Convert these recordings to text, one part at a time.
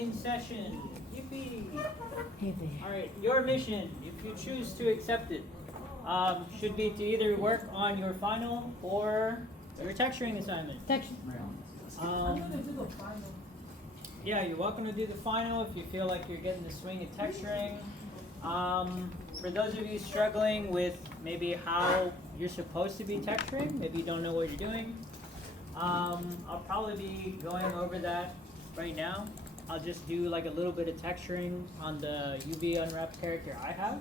in session. Yippee! All right, your mission, if you choose to accept it, should be to either work on your final or your texturing assignment. Yeah, you're welcome to do the final if you feel like you're getting the swing of texturing. For those of you struggling with maybe how you're supposed to be texturing, maybe you don't know what you're doing, I'll probably be going over that right now. I'll just do like a little bit of texturing on the UV unwrapped character I have.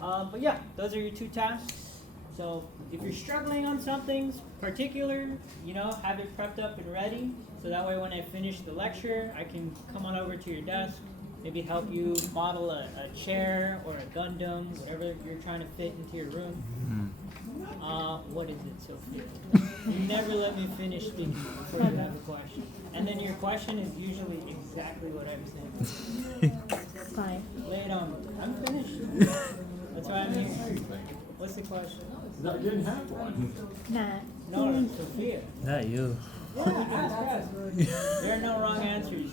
But yeah, those are your two tasks. So if you're struggling on something particular, you know, have it prepped up and ready. So that way when I finish the lecture, I can come on over to your desk, maybe help you model a chair or a Gundam, whatever you're trying to fit into your room. What is it, Sophia? You never let me finish speaking before you have a question. And then your question is usually exactly what I'm saying. Fine. Lay it on me. I'm finished. That's why I'm here. What's the question? No, you didn't have one. Nah. No, Sophia. Not you. Yeah, ask. There are no wrong answers.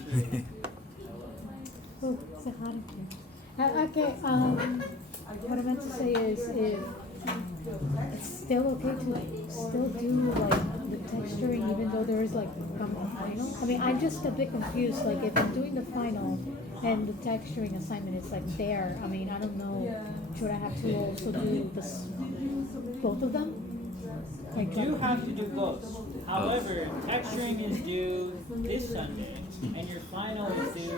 Oh, it's a hot okay, what I meant to say is if it's still okay to still do like the texturing even though there is like a final. I mean, I'm just a bit confused. Like if I'm doing the final and the texturing assignment is like there, I mean, I don't know. Should I have to also do this, both of them? You do have to do both. However, texturing is due this Sunday, and your final is due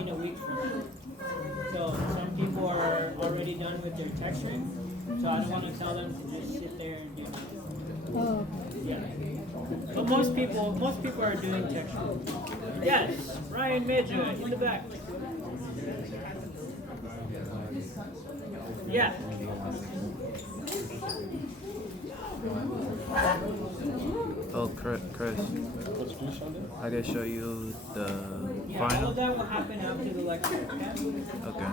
in a week from now. So some people are already done with their texturing, so I don't want to tell them to just sit there and do nothing. Oh. Yeah. But most people are doing texturing. Yes, Ryan Major in the back. Yeah. Oh, Chris, I can show you the Yeah, all final. of that will happen after the lecture, okay? Okay.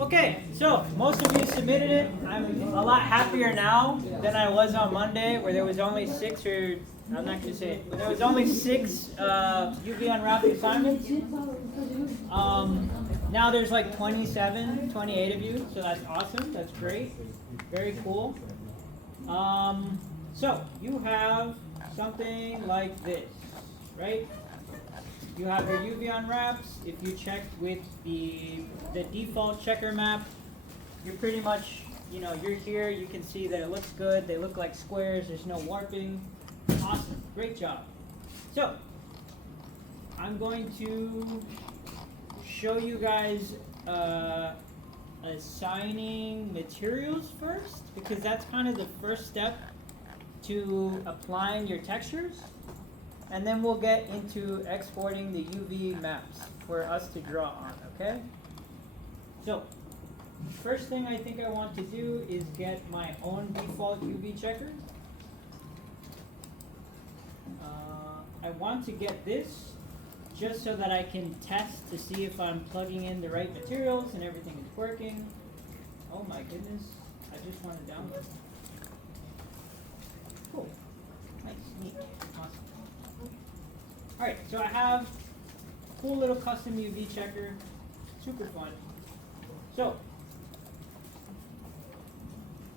Okay, so most of you submitted it. I'm a lot happier now than I was on Monday, where there was only six, or I'm not gonna say it, but there was only six UV unwrapped assignments. Now there's like 27, 28 of you, so that's awesome. That's great. Very cool. So you have something like this, right? You have your UV unwraps. If you checked with the default checker map, you're pretty much, you know, you're here. You can see that it looks good. They look like squares. There's no warping. Awesome. Great job. So I'm going to show you guys assigning materials first, because that's kind of the first step to applying your textures, and then we'll get into exporting the UV maps for us to draw on, okay? So first thing I think I want to do is get my own default UV checker. I want to get this just so that I can test to see if I'm plugging in the right materials and everything is working. Oh my goodness, I just want to download. Cool, nice, neat, awesome. Alright, so I have a cool little custom UV checker, super fun. So,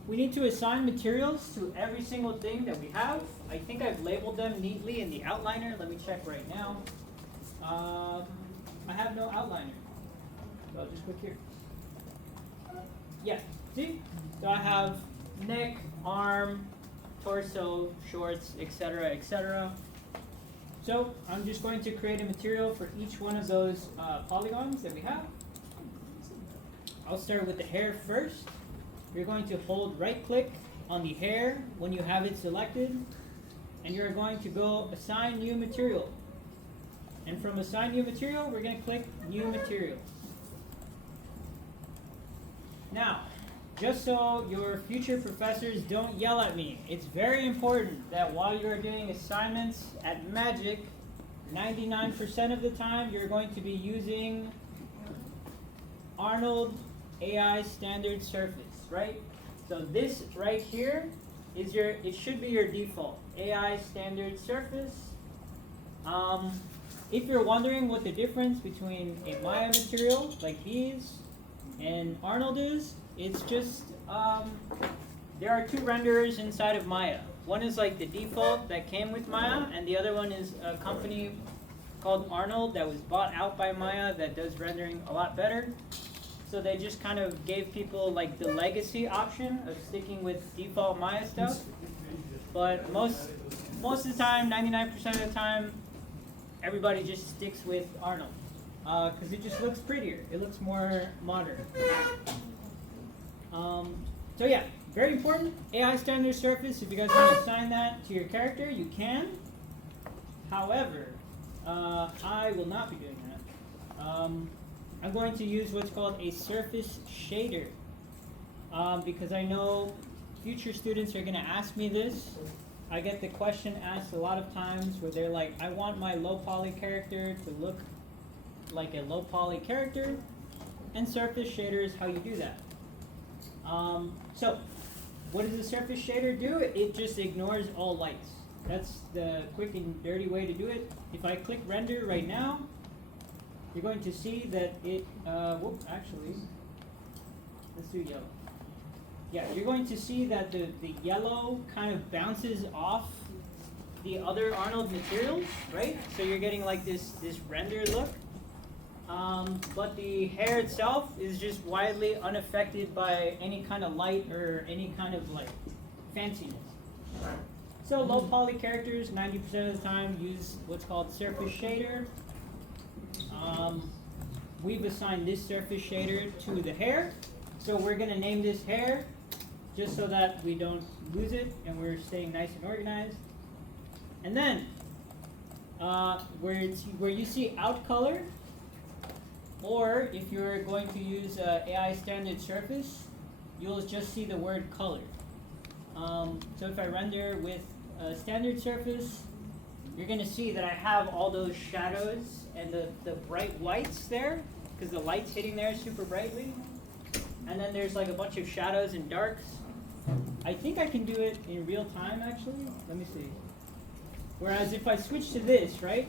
we need to assign materials to every single thing that we have. I think I've labeled them neatly in the outliner. Let me check right now. I have no outliner, so I'll just click here. Yeah, see? So I have neck, arm, torso, shorts, etc., etc. So I'm just going to create a material for each one of those polygons that we have. I'll start with the hair first. You're going to hold right-click on the hair when you have it selected, and you're going to go Assign New Material. And from Assign New Material, we're going to click New Material. Now, just so your future professors don't yell at me, it's very important that while you're doing assignments at Magic, 99% of the time you're going to be using Arnold AI Standard Surface, right? So this right here is it should be your default AI Standard Surface. If you're wondering what the difference between a Maya material like these and Arnold is, it's just there are two renderers inside of Maya. One is like the default that came with Maya, and the other one is a company called Arnold that was bought out by Maya that does rendering a lot better. So they just kind of gave people like the legacy option of sticking with default Maya stuff. But most of the time, 99% of the time, everybody just sticks with Arnold because it just looks prettier. It looks more modern. So yeah, very important. AI standard surface. If you guys want to assign that to your character, you can. However, I will not be doing that. I'm going to use what's called a surface shader because I know future students are going to ask me this. I get the question asked a lot of times where they're like, I want my low poly character to look like a low poly character, and surface shader is how you do that. So what does the surface shader do? It just ignores all lights. That's the quick and dirty way to do it. If I click render right now, you're going to see that it, actually, let's do yellow. Yeah, you're going to see that the yellow kind of bounces off the other Arnold materials, right? So you're getting like this render look. But the hair itself is just widely unaffected by any kind of light or any kind of like fanciness. So low poly characters 90% of the time use what's called surface shader. We've assigned this surface shader to the hair. So we're going to name this hair just so that we don't lose it and we're staying nice and organized. And then where you see out color, or if you're going to use AI standard surface, you'll just see the word color. So if I render with a standard surface, you're going to see that I have all those shadows and the bright whites there because the light's hitting there super brightly. And then there's like a bunch of shadows and darks. I think I can do it in real time actually. Let me see. Whereas if I switch to this, right?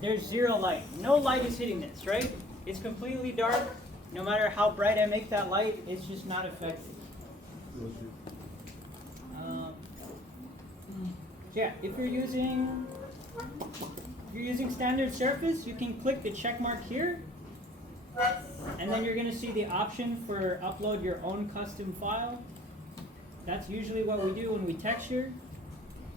There's zero light. No light is hitting this, right? It's completely dark. No matter how bright I make that light, it's just not affected. Yeah, if you're using standard surface, you can click the check mark here, and then you're going to see the option for upload your own custom file. That's usually what we do when we texture.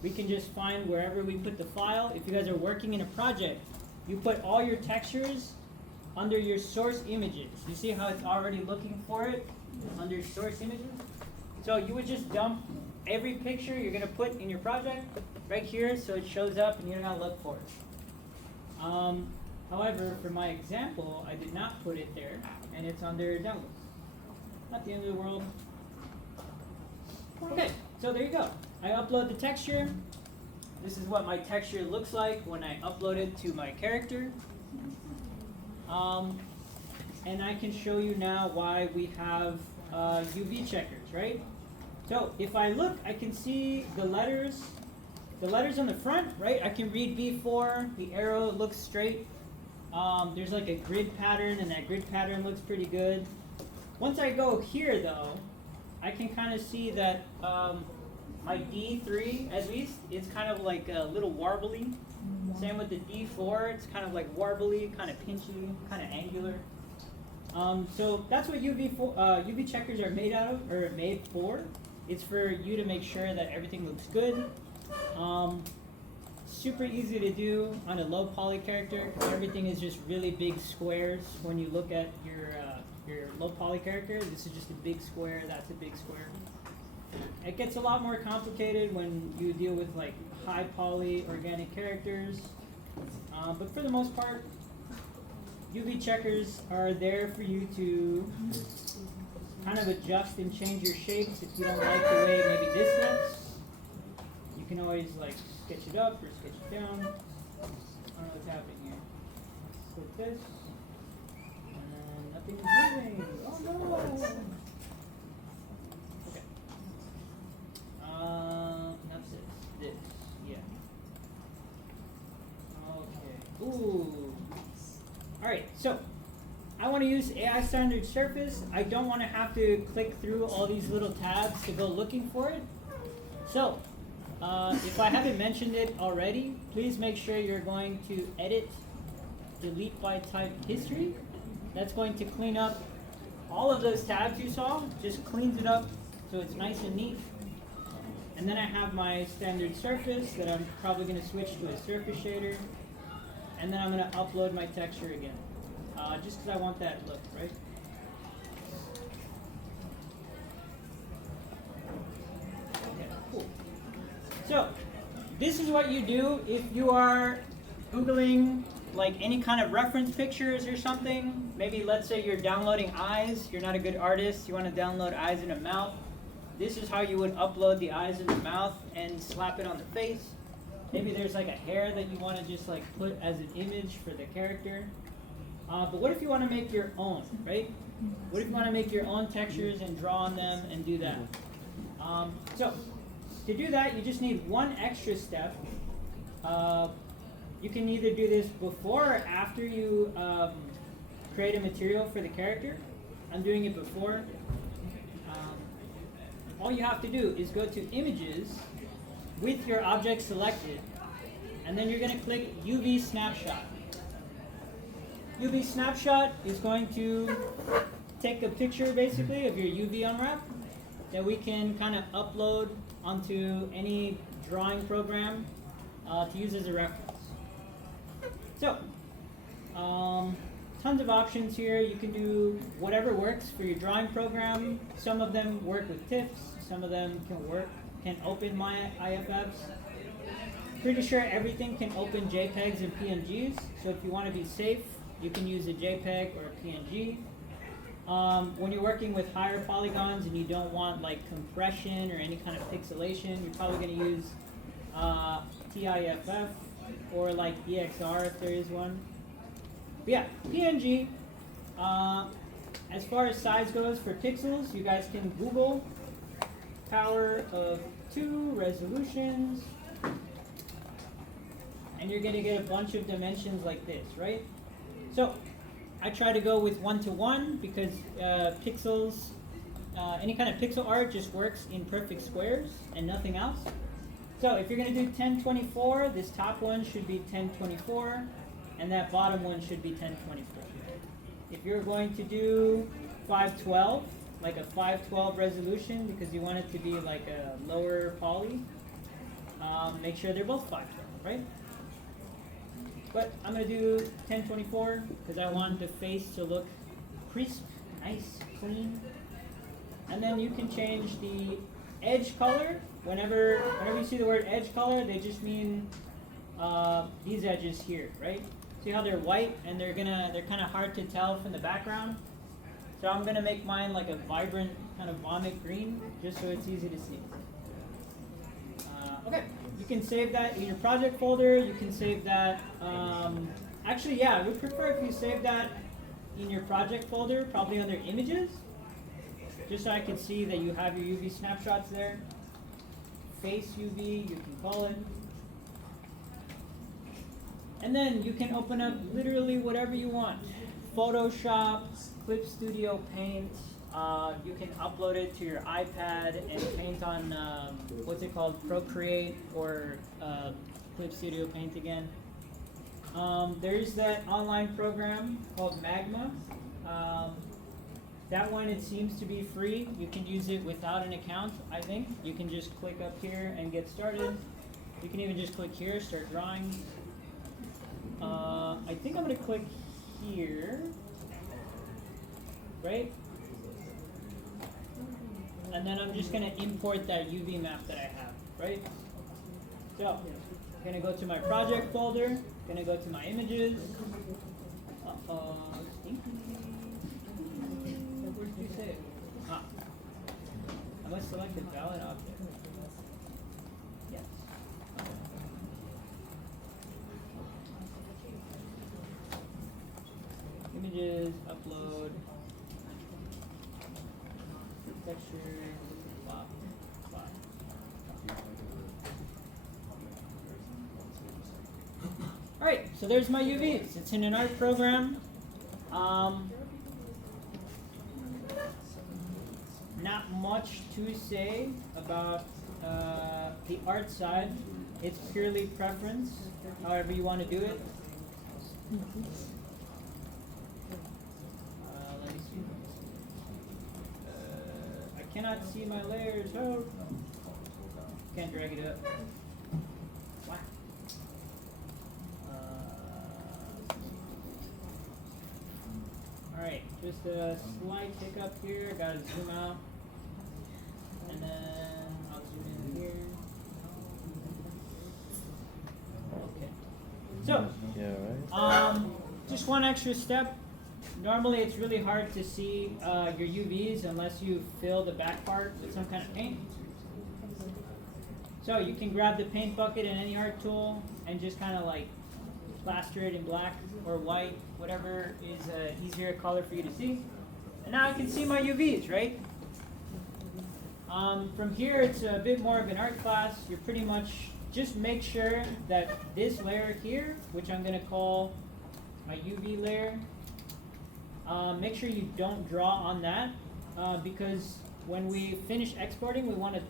We can just find wherever we put the file. If you guys are working in a project, you put all your textures under your source images. You see how it's already looking for it under source images? So you would just dump every picture you're going to put in your project right here so it shows up and you don't have to look for it. However, for my example, I did not put it there and it's under downloads. Not the end of the world. Okay, so there you go. I upload the texture. This is what my texture looks like when I upload it to my character. And I can show you now why we have UV checkers, right? So if I look, I can see the letters on the front, right? I can read B4, the arrow looks straight. There's like a grid pattern, and that grid pattern looks pretty good. Once I go here, though, I can kind of see that my D3, at least, it's kind of like a little warbly. Same with the D4, it's kind of like warbly, kind of pinchy, kind of angular. So that's what UV checkers are made out of, or made for. It's for you to make sure that everything looks good. Super easy to do on a low poly character because everything is just really big squares. When you look at your low poly character, this is just a big square, that's a big square. It gets a lot more complicated when you deal with like high poly organic characters, but for the most part, UV checkers are there for you to kind of adjust and change your shapes if you don't like the way maybe this looks. You can always like sketch it up or sketch it down. I don't know what's happening here. Click this, and nothing is moving. Oh no! Okay. Not this. This, yeah. Ooh. Alright, so I want to use AI standard surface. I don't want to have to click through all these little tabs to go looking for it. So, if I haven't mentioned it already, please make sure you're going to edit, delete by type history. That's going to clean up all of those tabs you saw, just cleans it up so it's nice and neat. And then I have my standard surface that I'm probably going to switch to a surface shader. And then I'm going to upload my texture again, just because I want that look, right? Okay, cool. So, this is what you do if you are Googling like any kind of reference pictures or something. Maybe let's say you're downloading eyes, you're not a good artist, you want to download eyes and a mouth. This is how you would upload the eyes and the mouth and slap it on the face. Maybe there's like a hair that you want to just like put as an image for the character. But what if you want to make your own, right? What if you want to make your own textures and draw on them and do that? So to do that, you just need one extra step. You can either do this before or after you create a material for the character. I'm doing it before. All you have to do is go to Images with your object selected, and then you're going to click UV Snapshot. UV Snapshot is going to take a picture basically of your UV unwrap that we can kind of upload onto any drawing program to use as a reference. So, tons of options here. You can do whatever works for your drawing program. Some of them work with TIFFs, some of them can open my IFFs. Pretty sure everything can open JPEGs and PNGs, so if you want to be safe, you can use a JPEG or a PNG. When you're working with higher polygons and you don't want like compression or any kind of pixelation, you're probably going to use TIFF or like EXR if there is one. But yeah, PNG. As far as size goes for pixels, you guys can Google power of 2 resolutions, and you're going to get a bunch of dimensions like this, right? So I try to go with 1:1 because pixels, any kind of pixel art just works in perfect squares and nothing else. So if you're going to do 1024, this top one should be 1024, and that bottom one should be 1024. If you're going to do 512, like a 512 resolution because you want it to be like a lower poly, make sure they're both 512, right? But I'm going to do 1024 because I want the face to look crisp, nice, clean. And then you can change the edge color. Whenever you see the word edge color, they just mean these edges here, right? See how they're white and they're kind of hard to tell from the background? So I'm gonna make mine like a vibrant kind of vomit green, just so it's easy to see. Okay, you can save that in your project folder. You can save that. Actually, yeah, I would prefer if you save that in your project folder, probably under Images, just so I can see that you have your UV snapshots there. Face UV, you can call it. And then you can open up literally whatever you want. Photoshop, Clip Studio Paint. You can upload it to your iPad and paint on, what's it called, Procreate or Clip Studio Paint again. There's that online program called Magma. That one, it seems to be free. You can use it without an account, I think. You can just click up here and get started. You can even just click here, start drawing. I think I'm going to click here, right? And then I'm just going to import that UV map that I have, right? So, I'm going to go to my project folder, going to go to my images. Where did you save? Ah, I must select a valid object. Yes. Images, upload, texture, blah, blah. Alright, so there's my UVs. It's in an art program. Not much to say about the art side. It's purely preference, however you want to do it. Let me see. I cannot see my layers. Oh, can't drag it up. Wow. All right, just a slight hiccup here. Gotta zoom out, and then I'll zoom in here. Okay. So, Yeah, right? just one extra step. Normally, it's really hard to see your UVs unless you fill the back part with some kind of paint. So you can grab the paint bucket and any art tool and just kind of like plaster it in black or white, whatever is an easier color for you to see. And now I can see my UVs, right? From here, it's a bit more of an art class. You're pretty much just make sure that this layer here, which I'm going to call my UV layer, make sure you don't draw on that because when we finish exporting, we want to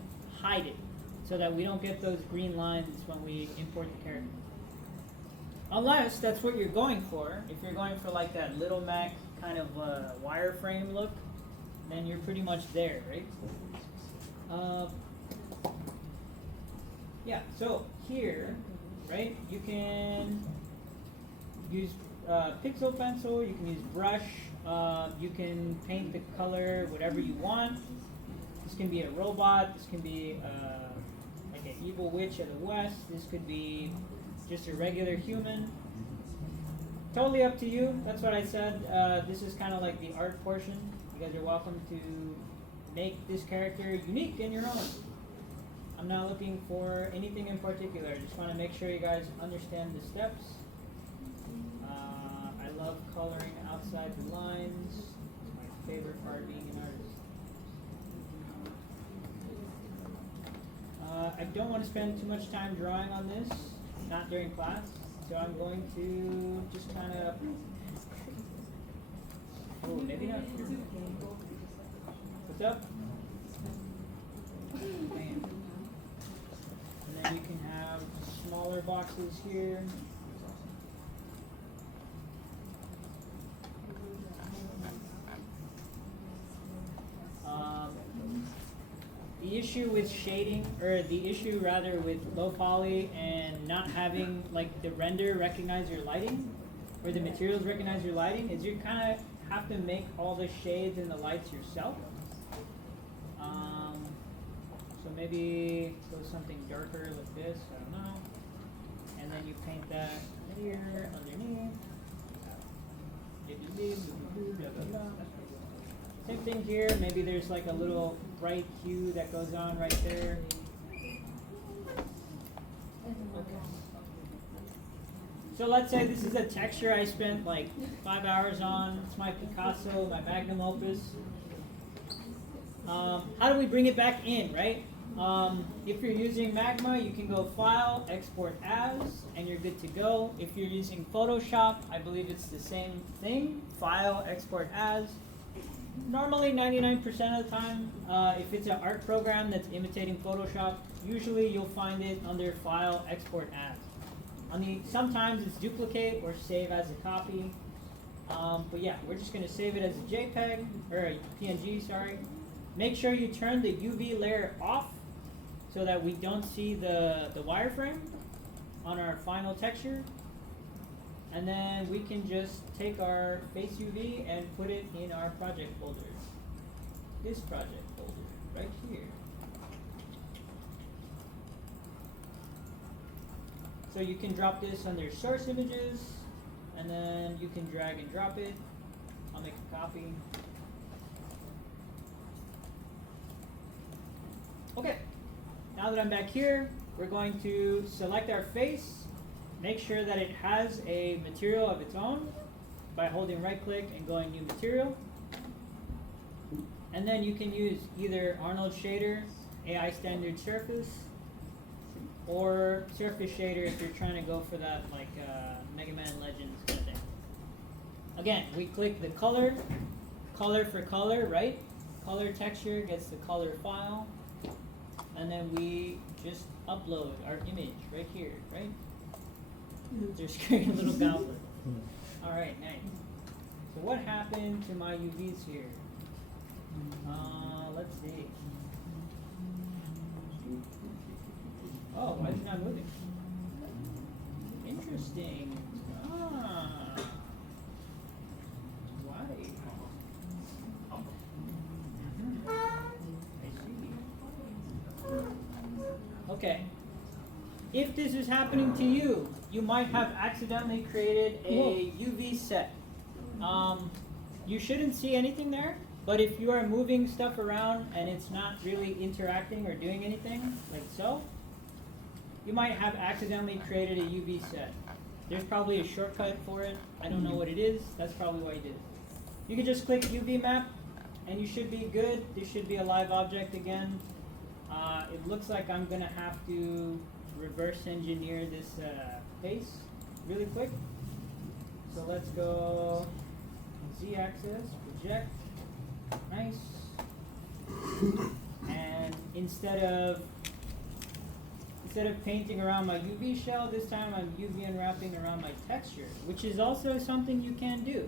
hide it so that we don't get those green lines when we import the character. Unless that's what you're going for. If you're going for like that Little Mac kind of wireframe look, then you're pretty much there, right? Yeah, so here, right, you can use pixel pencil, you can use brush, you can paint the color whatever you want. This can be a robot, this can be like an evil witch of the west, this could be just a regular human. Totally up to you, that's what I said. This is kind of like the art portion. You guys are welcome to make this character unique in your own. I'm not looking for anything in particular. I just want to make sure you guys understand the steps. I love coloring outside the lines. It's my favorite part being an artist. I don't want to spend too much time drawing on this, not during class. So I'm going to just kind of, oh, maybe not. What's up? And then you can have smaller boxes here. The issue with shading, or the issue rather with low poly and not having like the render recognize your lighting, or the materials recognize your lighting, is you kind of have to make all the shades and the lights yourself. So maybe go something darker like this, I don't know. And then you paint that here, underneath. Same thing here, maybe there's like a little bright hue that goes on right there. Okay. So let's say this is a texture I spent like 5 hours on. It's my Picasso, my magnum opus. How do we bring it back in, right? If you're using Magma, you can go File, Export As, and you're good to go. If you're using Photoshop, I believe it's the same thing. File, Export As. Normally, 99% of the time, if it's an art program that's imitating Photoshop, usually you'll find it under File, Export As. Sometimes it's duplicate or save as a copy. But yeah, we're just going to save it as a JPEG, or a PNG, sorry. Make sure you turn the UV layer off so that we don't see the wireframe on our final texture. And then we can just take our face UV and put it in our project folder. This project folder, right here. So you can drop this under source images, and then you can drag and drop it. I'll make a copy. Okay, now that I'm back here, we're going to select our face, make sure that it has a material of its own by holding right click and going new material. And then you can use either Arnold Shader, AI Standard Surface, or Surface Shader if you're trying to go for that like Mega Man again, we click the color, color for color, right? Color texture gets the color file, and then we just upload our image right here, right? Just create a little goblin. Alright, nice. So what happened to my UVs here? Let's see. Oh, why is it not moving? Interesting. Why? I see. Okay. If this is happening to you, you might have accidentally created a UV set. You shouldn't see anything there, but if you are moving stuff around and it's not really interacting or doing anything, like so, you might have accidentally created a UV set. There's probably a shortcut for it. I don't know what it is. That's probably why you did it. You can just click UV map and you should be good. This should be a live object again. It looks like I'm gonna have to reverse engineer this face really quick. So let's go Z-axis, project, nice. And instead of painting around my UV shell, this time I'm UV unwrapping around my texture, which is also something you can do.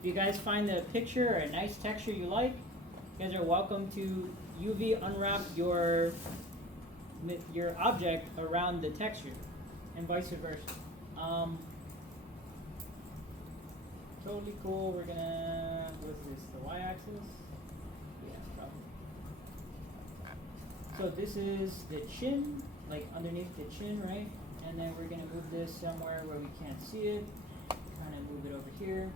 If you guys find a picture or a nice texture you like, you guys are welcome to UV unwrap your object around the texture, and vice versa. Totally cool. We're gonna, what's this, the y-axis? Yeah, probably. So this is the chin, like underneath the chin, right? And then we're gonna move this somewhere where we can't see it. Kind of move it over here.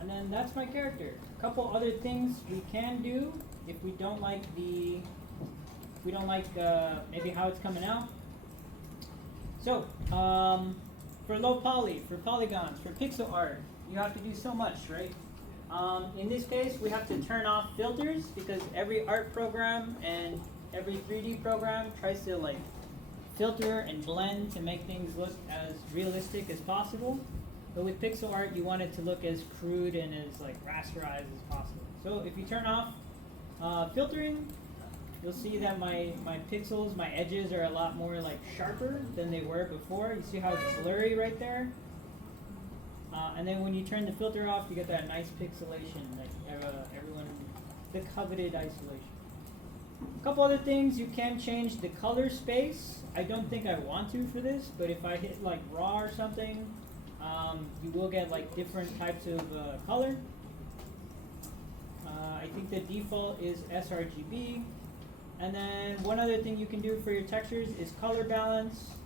And then that's my character. A couple other things we can do if we don't like maybe how it's coming out. So, for low poly, for polygons, for pixel art, you have to do so much, right? In this case, we have to turn off filters because every art program and every 3D program tries to like filter and blend to make things look as realistic as possible. But with pixel art, you want it to look as crude and as like rasterized as possible. So if you turn off filtering, you'll see that my pixels, my edges are a lot more like sharper than they were before. You see how it's blurry right there? And then when you turn the filter off, you get that nice pixelation, like everyone, the coveted isolation. A couple other things, you can change the color space. I don't think I want to for this, but if I hit like raw or something, you will get like different types of color. I think the default is sRGB. And then one other thing you can do for your textures is color balance,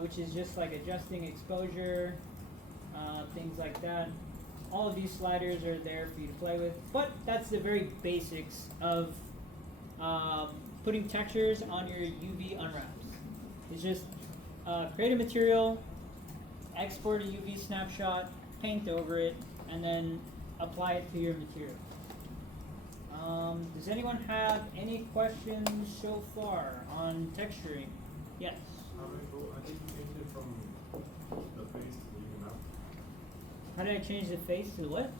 which is just like adjusting exposure, things like that. All of these sliders are there for you to play with, but that's the very basics of putting textures on your UV unwraps. It's just create a material, export a UV snapshot, paint over it, and then apply it to your material. Does anyone have any questions so far on texturing? Yes. I think you changed it from the face to the UV map. How did I change the face to what?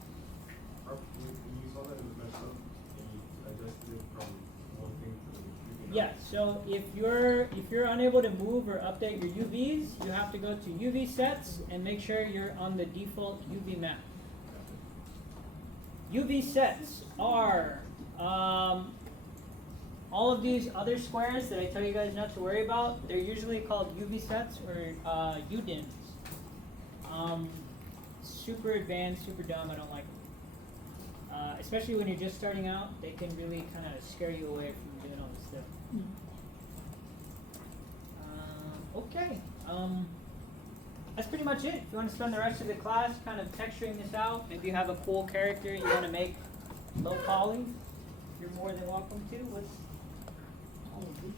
When you saw that it was messed up, and you adjusted it from one thing to the UV map. Yeah, so if you're unable to move or update your UVs, you have to go to UV sets and make sure you're on the default UV map. UV sets are all of these other squares that I tell you guys not to worry about. They're usually called UV sets or UDIMs. Super advanced, super dumb. I don't like them. Especially when you're just starting out, they can really kind of scare you away from doing all this stuff. Okay. That's pretty much it. If you want to spend the rest of the class kind of texturing this out, maybe you have a cool character you want to make low poly, you're more than welcome to. What's all of this?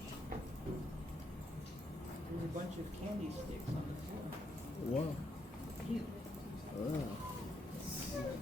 There's a bunch of candy sticks on the floor. Wow. Ew. Oh.